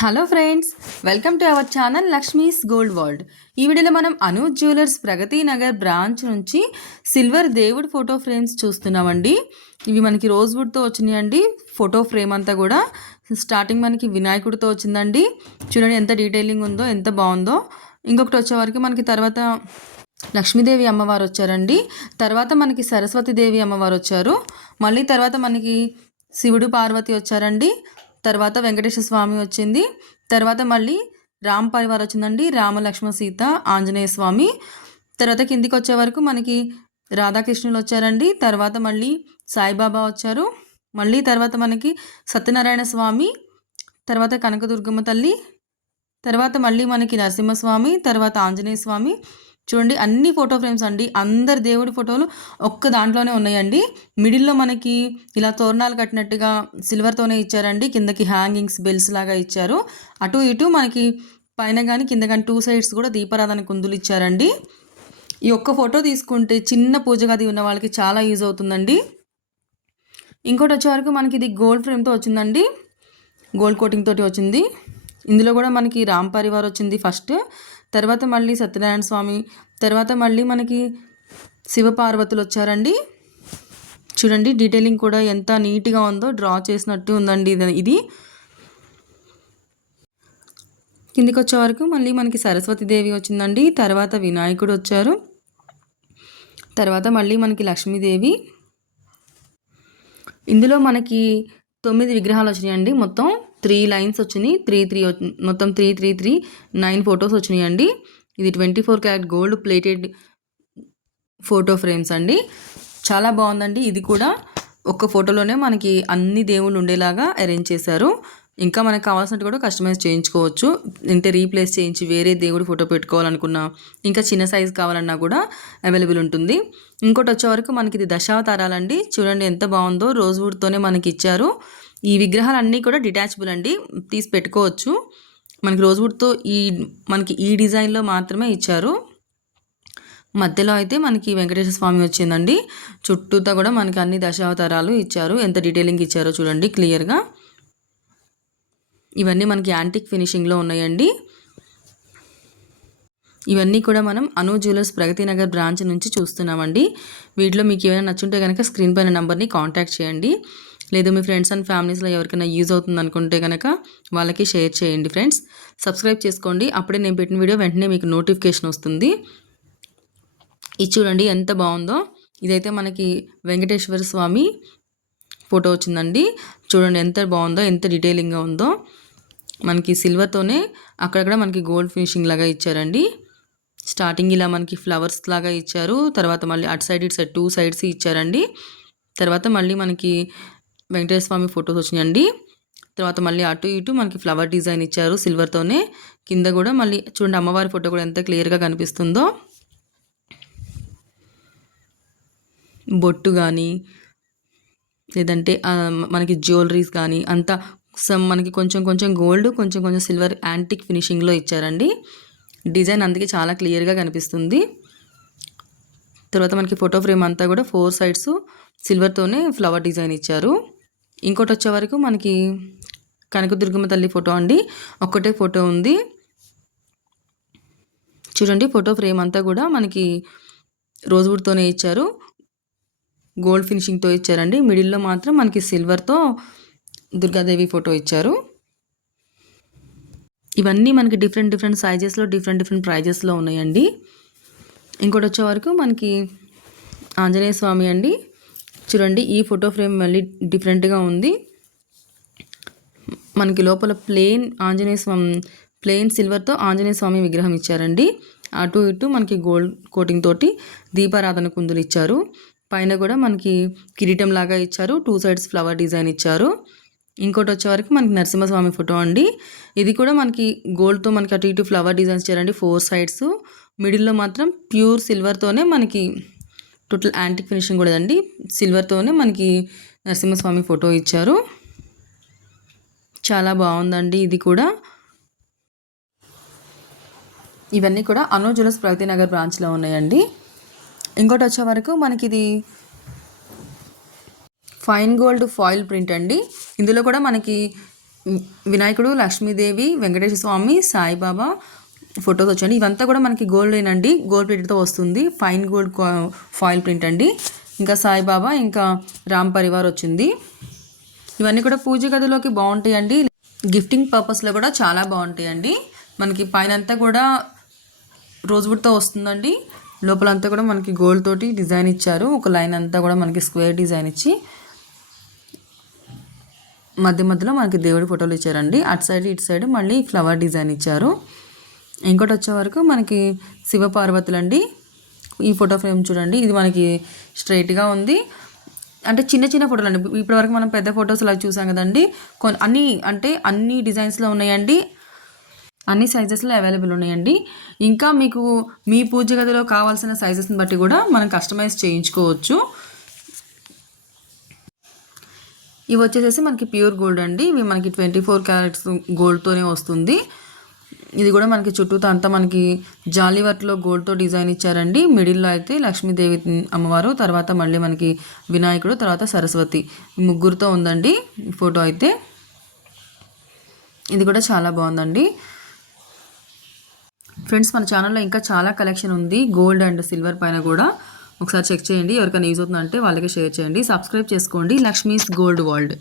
Hello friends, welcome to our channel Lakshmi's gold world. ఈ వీడియోలో మనం అనూజ్ జ్యువెలర్స్ ప్రగతి నగర్ బ్రాంచ్ నుంచి సిల్వర్ దేవుడి ఫోటో ఫ్రేమ్స్ చూస్తున్నామండి. ఇవి మనకి రోజ్వుడ్తో వచ్చినాయండి. ఫోటో ఫ్రేమ్ అంతా కూడా స్టార్టింగ్ మనకి వినాయకుడితో వచ్చిందండి. చూడండి ఎంత డీటెయిలింగ్ ఉందో, ఎంత బాగుందో. ఇంకొకటి వచ్చేవరకు మనకి తర్వాత లక్ష్మీదేవి అమ్మవారు వచ్చారండి. తర్వాత మనకి సరస్వతీదేవి అమ్మవారు వచ్చారు. మళ్ళీ తర్వాత మనకి శివుడు పార్వతి వచ్చారండి. తర్వాత వెంకటేశ్వర స్వామి వచ్చింది. తర్వాత మళ్ళీ రామ్ పరివార్ వచ్చిందండి. రామ లక్ష్మణ సీత ఆంజనేయ స్వామి. తర్వాత కిందికి వచ్చే వరకు మనకి రాధాకృష్ణులు వచ్చారండి. తర్వాత మళ్ళీ సాయిబాబా వచ్చారు. మళ్ళీ తర్వాత మనకి సత్యనారాయణ స్వామి, తర్వాత కనకదుర్గమ్మ తల్లి, తర్వాత మళ్ళీ మనకి నరసింహస్వామి, తర్వాత ఆంజనేయ స్వామి. చూడండి అన్ని ఫోటో ఫ్రేమ్స్ అండి. అందరి దేవుడి ఫోటోలు ఒక్క దాంట్లోనే ఉన్నాయండి. మిడిల్లో మనకి ఇలా తోరణాలు కట్టినట్టుగా సిల్వర్తోనే ఇచ్చారండి. కిందకి హ్యాంగింగ్స్ బెల్స్ లాగా ఇచ్చారు. అటు ఇటు మనకి పైన కానీ కింద కానీ 2 సైడ్స్ కూడా దీపారాధన కుందులు ఇచ్చారండి. ఈ ఒక్క ఫోటో తీసుకుంటే చిన్న పూజ గది ఉన్న వాళ్ళకి చాలా యూజ్ అవుతుందండి. ఇంకోటి వచ్చే వరకు మనకి ఇది గోల్డ్ ఫ్రేమ్తో వచ్చిందండి. గోల్డ్ కోటింగ్ తోటి వచ్చింది. ఇందులో కూడా మనకి రామ్ పరివార్ వచ్చింది ఫస్ట్. తర్వాత మళ్ళీ సత్యనారాయణ స్వామి, తర్వాత మళ్ళీ మనకి శివపార్వతులు వచ్చారండి. చూడండి డీటెయిలింగ్ కూడా ఎంత నీట్గా ఉందో, డ్రా చేసినట్టు ఉందండి ఇది. కిందికి వచ్చే వరకు మళ్ళీ మనకి సరస్వతీదేవి వచ్చిందండి. తర్వాత వినాయకుడు వచ్చారు. తర్వాత మళ్ళీ మనకి లక్ష్మీదేవి. ఇందులో మనకి 9 విగ్రహాలు వచ్చినాయండి. మొత్తం 3 లైన్స్ వచ్చినాయి. 3 మొత్తం 3 9 ఫొటోస్ వచ్చినాయండి. ఇది 24 carat gold plated photo frames అండి. చాలా బాగుందండి. ఇది కూడా ఒక్క ఫోటోలోనే మనకి అన్ని దేవుళ్ళు ఉండేలాగా అరేంజ్ చేశారు. ఇంకా మనకు కావాల్సినట్టు కూడా కస్టమైజ్ చేయించుకోవచ్చు. అంటే రీప్లేస్ చేయించి వేరే దేవుడి ఫోటో పెట్టుకోవాలనుకున్నా, ఇంకా చిన్న సైజు కావాలన్నా కూడా అవైలబుల్ ఉంటుంది. ఇంకోటి వచ్చే వరకు మనకి ఇది దశావతారాలండి. చూడండి ఎంత బాగుందో, రోజ్వుడ్తోనే మనకి ఇచ్చారు. ఈ విగ్రహాలు అన్నీ కూడా డిటాచబుల్ అండి, తీసి పెట్టుకోవచ్చు. మనకి రోజ్వుడ్తో మనకి ఈ డిజైన్లో మాత్రమే ఇచ్చారు. మధ్యలో అయితే మనకి వెంకటేశ్వర స్వామి వచ్చిందండి. చుట్టూతో కూడా మనకి అన్ని దశావతారాలు ఇచ్చారు. ఎంత డీటెయిలింగ్ ఇచ్చారో చూడండి క్లియర్గా. ఇవన్నీ మనకి యాంటిక్ ఫినిషింగ్లో ఉన్నాయండి. ఇవన్నీ కూడా మనం అనూజ్ జ్యువెలర్స్ ప్రగతి నగర్ బ్రాంచ్ నుంచి చూస్తున్నామండి. వీటిలో మీకు ఏమైనా నచ్చుంటే కనుక స్క్రీన్ పైన నెంబర్ని కాంటాక్ట్ చేయండి. లేదు మీ ఫ్రెండ్స్ అండ్ ఫ్యామిలీస్లో ఎవరికైనా యూజ్ అవుతుంది అనుకుంటే కనుక వాళ్ళకి షేర్ చేయండి ఫ్రెండ్స్. సబ్స్క్రైబ్ చేసుకోండి, అప్పుడే నేను పెట్టిన వీడియో వెంటనే మీకు నోటిఫికేషన్ వస్తుంది. ఇది చూడండి ఎంత బాగుందో. ఇదైతే మనకి వెంకటేశ్వర స్వామి ఫోటో వచ్చిందండి. చూడండి ఎంత బాగుందో, ఎంత డీటెయిలింగ్గా ఉందో. మనకి సిల్వర్తోనే అక్కడక్కడ మనకి గోల్డ్ ఫినిషింగ్ లాగా ఇచ్చారండి. స్టార్టింగ్ ఇలా మనకి ఫ్లవర్స్ లాగా ఇచ్చారు. తర్వాత మళ్ళీ అటు సైడ్ ఇటు సైడ్ 2 సైడ్స్ ఇచ్చారండి. తర్వాత మళ్ళీ మనకి వెంకటేశ్వర స్వామి ఫొటోస్ వచ్చినాయండి. తర్వాత మళ్ళీ అటు ఇటు మనకి ఫ్లవర్ డిజైన్ ఇచ్చారు సిల్వర్తోనే. కింద కూడా మళ్ళీ చూడండి అమ్మవారి ఫోటో కూడా ఎంత క్లియర్గా కనిపిస్తుందో. బొట్టు కానీ లేదంటే మనకి జ్యువెలరీస్ కానీ అంతా మనకి కొంచెం కొంచెం గోల్డ్, కొంచెం కొంచెం సిల్వర్ యాంటిక్ ఫినిషింగ్లో ఇచ్చారండి. డిజైన్ అందుకే చాలా క్లియర్గా కనిపిస్తుంది. తర్వాత మనకి ఫోటో ఫ్రేమ్ అంతా కూడా 4 సైడ్స్ సిల్వర్తోనే ఫ్లవర్ డిజైన్ ఇచ్చారు. ఇంకోటి వచ్చే వరకు మనకి కనకదుర్గమ్మ తల్లి ఫోటో అండి. ఒక్కటే ఫోటో ఉంది. చూడండి ఫోటో ఫ్రేమ్ అంతా కూడా మనకి రోజ్వుడ్తోనే ఇచ్చారు. గోల్డ్ ఫినిషింగ్తో ఇచ్చారండి. మిడిల్లో మాత్రం మనకి సిల్వర్తో దుర్గాదేవి ఫోటో ఇచ్చారు. ఇవన్నీ మనకి డిఫరెంట్ సైజెస్లో డిఫరెంట్ ప్రైజెస్లో ఉన్నాయండి. ఇంకోటి వచ్చే వరకు మనకి ఆంజనేయ స్వామి అండి. చూడండి ఈ ఫోటో ఫ్రేమ్ మళ్ళీ డిఫరెంట్గా ఉంది. మనకి లోపల ప్లెయిన్ సిల్వర్తో ఆంజనేయ స్వామి విగ్రహం ఇచ్చారండి. అటు ఇటు మనకి గోల్డ్ కోటింగ్ తోటి దీపారాధన కుందులు ఇచ్చారు. పైన కూడా మనకి కిరీటం లాగా ఇచ్చారు. 2 సైడ్స్ ఫ్లవర్ డిజైన్ ఇచ్చారు. ఇంకోటి వచ్చే వరకు మనకి నరసింహస్వామి ఫోటో అండి. ఇది కూడా మనకి గోల్డ్తో మనకి అటు ఇటు ఫ్లవర్ డిజైన్స్ ఇచ్చారండి 4 సైడ్స్. మిడిల్లో మాత్రం ప్యూర్ సిల్వర్తోనే మనకి టోటల్ యాంటిక్ ఫినిషింగ్ కూడా అండి. సిల్వర్తోనే మనకి నరసింహస్వామి ఫోటో ఇచ్చారు. చాలా బాగుందండి ఇది కూడా. ఇవన్నీ కూడా అనూజ్ జ్యువెలర్స్ ప్రగతి నగర్ బ్రాంచ్లో ఉన్నాయండి. ఇంకోటి వచ్చే వరకు మనకి ఇది ఫైన్ గోల్డ్ ఫాయిల్ ప్రింట్ అండి. ఇందులో కూడా మనకి వినాయకుడు, లక్ష్మీదేవి, వెంకటేశ్వర స్వామి, సాయిబాబా ఫొటోస్ వచ్చండి. ఇవంతా కూడా మనకి గోల్డేనండి, గోల్డ్ ప్రింట్తో వస్తుంది, ఫైన్ గోల్డ్ ఫాయిల్ ప్రింట్ అండి. ఇంకా సాయిబాబా, ఇంకా రామ్ పరివార్ వచ్చింది. ఇవన్నీ కూడా పూజ గదిలోకి బాగుంటాయండి, గిఫ్టింగ్ పర్పస్లో కూడా చాలా బాగుంటాయండి. మనకి పైన అంతా కూడా రోజ్వుడ్తో వస్తుందండి, లోపలంతా కూడా మనకి గోల్డ్ తోటి డిజైన్ ఇచ్చారు. ఒక లైన్ అంతా కూడా మనకి స్క్వేర్ డిజైన్ ఇచ్చి మధ్య మధ్యలో మనకి దేవుడి ఫోటోలు ఇచ్చారండి. అటు సైడ్ ఇటు సైడ్ మళ్ళీ ఫ్లవర్ డిజైన్ ఇచ్చారు. ఇంకోటి వచ్చే వరకు మనకి శివపార్వతులు అండి. ఈ ఫోటో ఫ్రేమ్ చూడండి, ఇది మనకి స్ట్రైట్గా ఉంది, అంటే చిన్న చిన్న ఫోటోలు అండి. ఇప్పటివరకు మనం పెద్ద ఫొటోస్ అలా చూసాం కదండి, అన్ని డిజైన్స్లో ఉన్నాయండి, అన్ని సైజెస్లో అవైలబుల్ ఉన్నాయండి. ఇంకా మీకు మీ పూజ గదిలో కావాల్సిన సైజెస్ని బట్టి కూడా మనం కస్టమైజ్ చేయించుకోవచ్చు. ఇవి వచ్చేసేసి మనకి ప్యూర్ గోల్డ్ అండి. ఇవి మనకి 24 క్యారెట్స్ గోల్డ్తోనే వస్తుంది. ఇది కూడా మనకి చుట్టూతో అంతా మనకి జాలీ వర్క్లో గోల్డ్తో డిజైన్ ఇచ్చారండి. మిడిల్లో అయితే లక్ష్మీదేవి అమ్మవారు, తర్వాత మళ్ళీ మనకి వినాయకుడు, తర్వాత సరస్వతి, ముగ్గురుతో ఉందండి ఈ ఫోటో అయితే. ఇది కూడా చాలా బాగుందండి. ఫ్రెండ్స్, మన ఛానల్లో ఇంకా చాలా కలెక్షన్ ఉంది గోల్డ్ అండ్ సిల్వర్ పైన కూడా, ఒకసారి చెక్ చేయండి. ఎవరికైనా యూజ్ అవుతుందంటే వాళ్ళకి షేర్ చేయండి. సబ్స్క్రైబ్ చేసుకోండి లక్ష్మీస్ గోల్డ్ వరల్డ్.